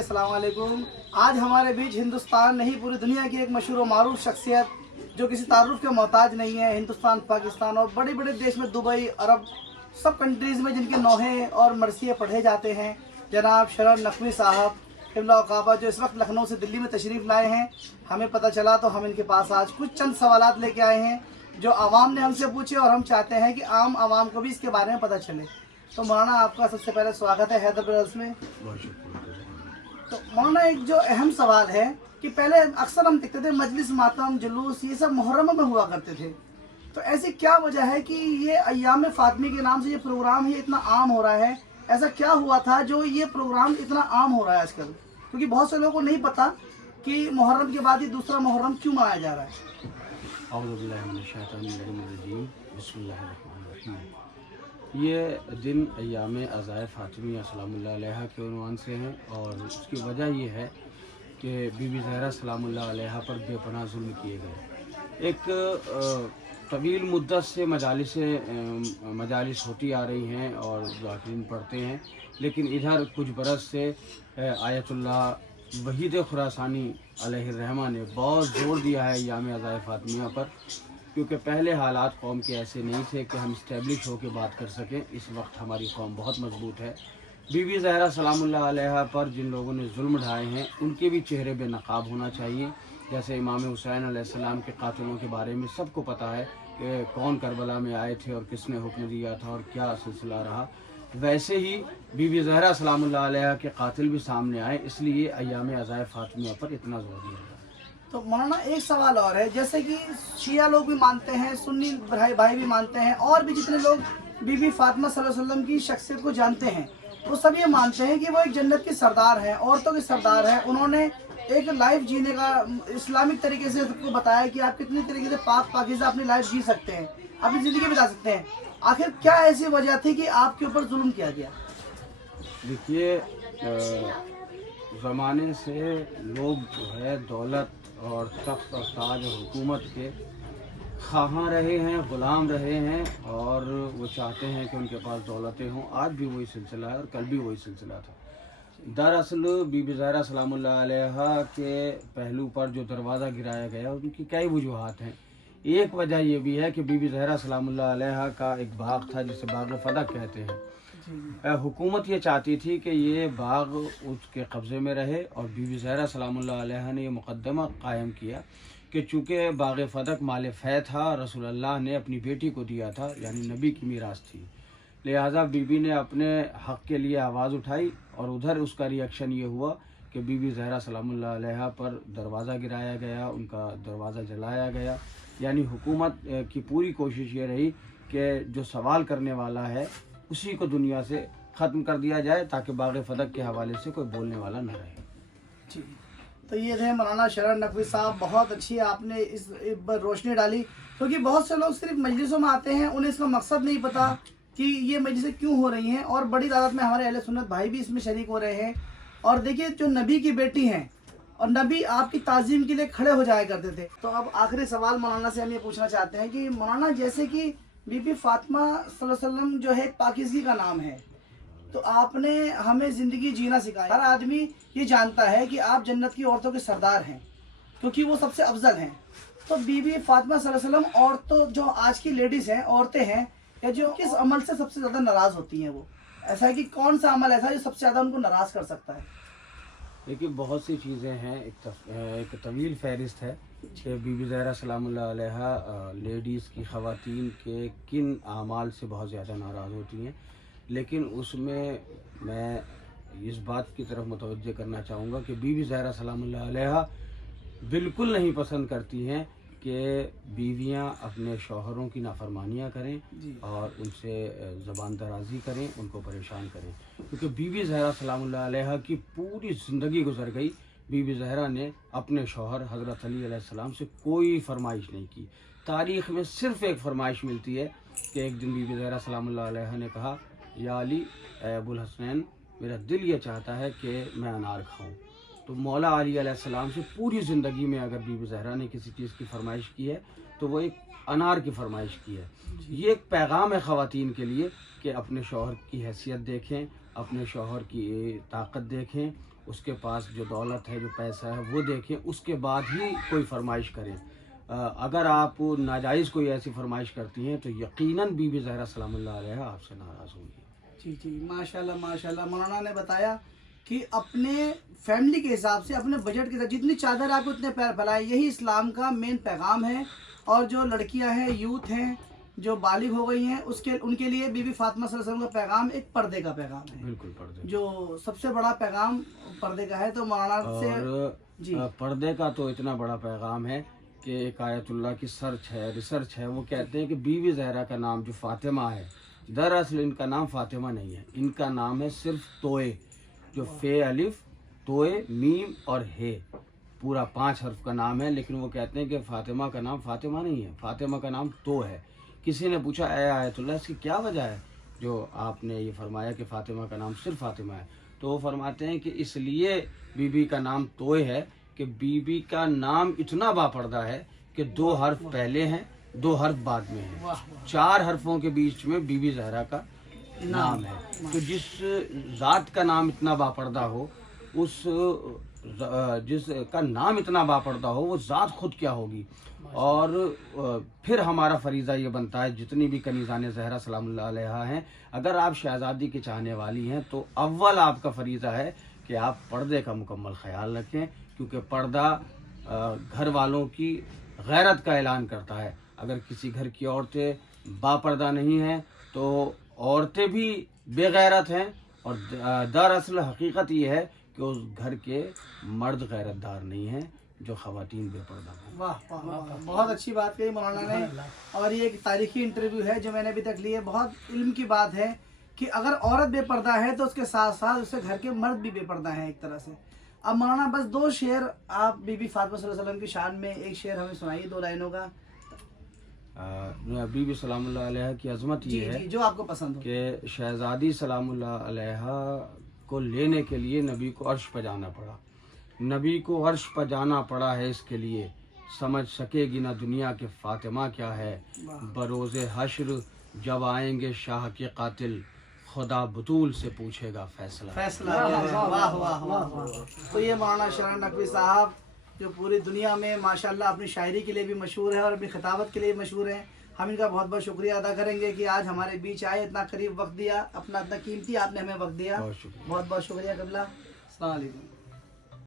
अस्सलाम वालेकुम। आज हमारे बीच हिंदुस्तान नहीं पूरी दुनिया की एक मशहूर व मारूफ शख्सियत जो किसी तारुफ के मोहताज नहीं है, हिंदुस्तान, पाकिस्तान और बड़े बड़े देश में दुबई, अरब सब कंट्रीज़ में जिनके नौहे और मरसिए पढ़े जाते हैं, जनाब शरण नकवी साहब क़िबला काबा, जो इस वक्त लखनऊ से दिल्ली में तशरीफ़ लाए हैं। हमें पता चला तो हम इनके पास आज कुछ चंद सवालात लेके आए हैं जो आवाम ने हमसे पूछे और हम चाहते हैं कि आम आवाम को भी इसके बारे में पता चले। तो मौलाना, आपका सबसे पहले स्वागत है हैदर ब्रदर्स में। तो मौलाना, एक जो अहम सवाल है कि पहले अक्सर हम देखते थे मजलिस, मातम, जुलूस ये सब मुहर्रम में हुआ करते थे, तो ऐसी क्या वजह है कि ये अय्याम फातिमी के नाम से ये प्रोग्राम ही इतना आम हो रहा है? ऐसा क्या हुआ था जो ये प्रोग्राम इतना आम हो रहा है आजकल? क्योंकि बहुत से लोगों को नहीं पता कि मुहर्रम के बाद ही दूसरा मुहर्रम क्यों मनाया जा रहा है। ये दिन अय्याम अज़ाए फ़ातिमी सलामुल्लाह अलैहा के उन्वान से हैं और उसकी वजह ये है कि बीबी ज़हरा सलामुल्लाह अलैहा पर बेपनाह जुल्म किए गए। एक तवील मुद्दत से मजालिस होती आ रही हैं और ज़ाकिरीन पढ़ते हैं, लेकिन इधर कुछ बरस से आयतुल्लाह वहीद खुरासानी अलैहिर्रहमा ने बहुत ज़ोर दिया है अय्याम अज़ाए फ़ातिमिया पर, क्योंकि पहले हालात कौम के ऐसे नहीं थे कि हम इस्टेब्लिश होकर बात कर सकें। इस वक्त हमारी कौम बहुत मजबूत है। बीबी ज़हरा सलामुल्लाह अलैहा पर जिन लोगों ने जुल्म ढाए हैं उनके भी चेहरे बेनकाब होना चाहिए। जैसे इमाम हुसैन अलैहिस्सलाम के कातिलों के बारे में सबको पता है कि कौन करबला में आए थे और किसने हुक्म दिया था और क्या सिलसिला रहा, वैसे ही बीबी ज़हरा सलामुल्लाह अलैहा के कातिल भी सामने आए, इसलिए अय्याम अज़ाए फ़ातिमिया पर इतना ज़ोर दिया गया। तो मौलाना, एक सवाल और है, जैसे कि शिया लोग भी मानते हैं, सुन्नी भाई भी मानते हैं, और भी जितने लोग बीबी फातिमा सल्लल्लाहु अलैहि वसल्लम की शख्सियत को जानते हैं वो सब ये मानते हैं कि वो एक जन्नत की सरदार हैं, औरतों की सरदार हैं। उन्होंने एक लाइफ जीने का इस्लामिक तरीके से सबको बताया कि आप कितनी तरीके से पाकीज़ा अपनी लाइफ जी सकते हैं, अपनी ज़िंदगी बिता सकते हैं। आखिर क्या ऐसी वजह थी कि आपके ऊपर जुल्म किया गया? देखिए, ज़माने से लोग जो है दौलत और तख्त और ताज और हुकूमत के ख़्वाहां रहे हैं, ग़ुलाम रहे हैं, और वो चाहते हैं कि उनके पास दौलतें हों। आज भी वही सिलसिला है और कल भी वही सिलसिला था। दरअसल बीबी ज़हरा सलामुल्लाह अलैहा के पहलू पर जो दरवाज़ा गिराया गया उनकी कई वजूहात हैं। एक वजह ये भी है कि बीबी ज़हरा सलामुल्लाह अलैहा का एक बाग था जिसे बाग फदक कहते हैं। हुकूमत ये चाहती थी कि ये बाग उसके कब्ज़े में रहे, और बीबी ज़हरा सलामुल्लाह अलैहा ने ये मुक़द्दमा कायम किया कि चूँकि बाग फदक माल फ़ै था, रसूलुल्लाह ने अपनी बेटी को दिया था, यानी नबी की मीरास थी, लिहाजा बीबी ने अपने हक़ के लिए आवाज़ उठाई, और उधर उसका रिएक्शन ये हुआ कि बीबी ज़हरा सलामुल्लाह अलैहा पर दरवाज़ा गिराया गया, उनका दरवाज़ा जलाया गया। यानी हुकूमत की पूरी कोशिश ये रही कि जो सवाल करने वाला है उसी को दुनिया से ख़त्म कर दिया जाए, ताकि बाग फदक के हवाले से कोई बोलने वाला न रहे। जी, तो ये थे मौलाना शरण नकवी साहब, बहुत अच्छी आपने इस पर रोशनी डाली, क्योंकि बहुत से लोग सिर्फ मजलिसों में आते हैं, उन्हें इसका मकसद नहीं पता कि ये मजलिसें क्यों हो रही हैं, और बड़ी तादाद में हमारे अहले सुन्नत भाई भी इसमें शरीक हो रहे हैं। और देखिए, जो नबी की बेटी हैं और नबी आपकी ताज़ीम के लिए खड़े हो जाया करते थे। तो अब आखिरी सवाल मौलाना से हम ये पूछना चाहते हैं कि मौलाना, जैसे कि बीबी फातिमा सल्लल्लाहु अलैहि वसल्लम जो है पाकीज़गी का नाम है, तो आपने हमें ज़िंदगी जीना सिखाया। हर आदमी ये जानता है कि आप जन्नत की औरतों के सरदार हैं, क्योंकि वो सबसे अफजल हैं। तो बीबी फातिमा सल्लल्लाहु अलैहि वसल्लम औरतों, जो आज की लेडीज़ हैं, औरतें हैं, या जो किस अमल से सबसे ज़्यादा नाराज़ होती हैं? वो ऐसा है कि कौन सा अमल ऐसा है जो सबसे ज़्यादा उनको नाराज़ कर सकता है? देखिए, बहुत सी चीज़ें हैं। एक तवील फहरिस्त है कि बीबी ज़हरा सलामुल्लाह अलैहा लेडीज़ की, ख़वातीन के किन आमाल से बहुत ज़्यादा नाराज़ होती हैं, लेकिन उसमें मैं इस बात की तरफ मुतवज्जह करना चाहूँगा कि बीबी ज़हरा सलामुल्लाह अलैहा बिल्कुल नहीं पसंद करती हैं कि बीवियाँ अपने शौहरों की नाफरमानियाँ करें और उनसे ज़बान दराज़ी करें, उनको परेशान करें, क्योंकि बीबी ज़हरा सलामुल्लाह अलैहा की पूरी ज़िंदगी गुजर गई। बीबी ज़हरा ने अपने शौहर हज़रत अली अलैहिस्सलाम से कोई फरमाइश नहीं की। तारीख़ में सिर्फ़ एक फरमाइश मिलती है कि एक दिन बीबी ज़हरा सलामुल्लाह अलैहा ने कहा, या अली अबुल हसनैन, मेरा दिल ये चाहता है कि मैं अनार खाऊं। तो मौला अली अलैहिस्सलाम से पूरी ज़िंदगी में अगर बीबी ज़हरा ने किसी चीज़ की फरमाइश की है तो वो एक अनार की फरमाइश की है। ये एक पैगाम है ख़वातीन के लिए कि अपने शौहर की हैसियत देखें, अपने शौहर की ताकत देखें, اس کے پاس جو دولت ہے جو پیسہ ہے وہ دیکھیں, اس کے بعد ہی کوئی فرمائش کریں. اگر آپ ناجائز کوئی ایسی فرمائش کرتی ہیں تو یقیناً بی بی زہرا سلام اللہ علیہ آپ سے ناراض ہوں گی. جی جی ماشاءاللہ ماشاءاللہ. مولانا نے بتایا کہ اپنے فیملی کے حساب سے اپنے بجٹ کے ساتھ جتنی چادر آپ اتنے پیر پھیلائیں, یہی اسلام کا مین پیغام ہے. اور جو لڑکیاں ہیں, یوتھ ہیں جو بالغ ہو گئی ہیں, ان کے لیے بی بی فاطمہ صلی اللہ علیہ وسلم کا پیغام ایک پردے کا پیغام ہے. بالکل پردے, جو سب سے بڑا پیغام پردے کا ہے. تو مولانا سے جی پردے کا تو اتنا بڑا پیغام ہے کہ ایک آیت اللہ کی ریسرچ ہے, وہ کہتے ہیں کہ بی بی زہرا کا نام جو فاطمہ ہے, دراصل ان کا نام فاطمہ نہیں ہے, ان کا نام ہے صرف توئے, جو فے الف توئے میم اور ہے, پورا 5 حرف کا نام ہے. لیکن وہ کہتے ہیں کہ فاطمہ کا نام فاطمہ نہیں ہے, فاطمہ کا نام تو ہے. کسی نے پوچھا اے آیت اللہ اس کی کیا وجہ ہے جو آپ نے یہ فرمایا کہ فاطمہ کا نام صرف فاطمہ ہے؟ تو وہ فرماتے ہیں کہ اس لیے بی بی کا نام توئے ہے کہ بی بی کا نام اتنا باپردہ ہے کہ 2 حرف پہلے ہیں 2 حرف بعد میں ہیں, 4 حرفوں کے بیچ میں بی بی زہرا کا نام ہے. تو جس ذات کا نام اتنا باپردہ ہو, جس کا نام اتنا باپردہ ہو, وہ ذات خود کیا ہوگی. اور پھر ہمارا فریضہ یہ بنتا ہے, جتنی بھی کنیزان زہرا سلام اللہ علیہ ہیں, اگر آپ شہزادی کی چاہنے والی ہیں تو اول آپ کا فریضہ ہے کہ آپ پردے کا مکمل خیال رکھیں, کیونکہ پردہ گھر والوں کی غیرت کا اعلان کرتا ہے. اگر کسی گھر کی عورتیں باپردہ نہیں ہیں تو عورتیں بھی بے غیرت ہیں, اور دراصل حقیقت یہ ہے کہ اس گھر کے مرد غیرت دار نہیں ہیں جو خواتین بے پردہ ہیں. واہ واہ واہ, بہت اچھی بات کہی مولانا نے. اور یہ ایک تاریخی انٹرویو ہے جو میں نے ابھی تک لی ہے. بہت علم کی بات ہے کہ اگر عورت بے پردہ ہے تو اس کے ساتھ ساتھ اس کے گھر کے مرد بھی بے پردہ ہیں ایک طرح سے. اب مولانا بس 2 شعر آپ بی بی فاطمہ صلی اللہ علیہ وسلم کی شان میں ایک شعر ہمیں سنائیے 2 لائنوں کا. بی بی سلام اللہ علیہ کی عظمت یہ ہے جو آپ کو پسند ہو کہ شہزادی سلام اللہ علیہ کو لینے کے لیے نبی کو عرش پہ جانا پڑا. نبی کو عرش پہ جانا پڑا ہے اس کے لیے, سمجھ سکے گی نہ دنیا کے فاطمہ کیا ہے. بروز حشر جب آئیں گے شاہ کے قاتل, خدا بطول سے پوچھے گا فیصلہ. واہ واہ واہ. تو یہ مولانا شرح نقوی صاحب جو پوری دنیا میں ماشاءاللہ اپنی شاعری کے لیے بھی مشہور ہے اور اپنی خطابت کے لیے مشہور ہیں. ہم ان کا بہت بہت شکریہ ادا کریں گے کہ آج ہمارے بیچ آئے, اتنا قریب وقت دیا, اپنا اتنا قیمتی آپ نے ہمیں وقت دیا. بہت بہت شکریہ قبلہ. السلام علیکم.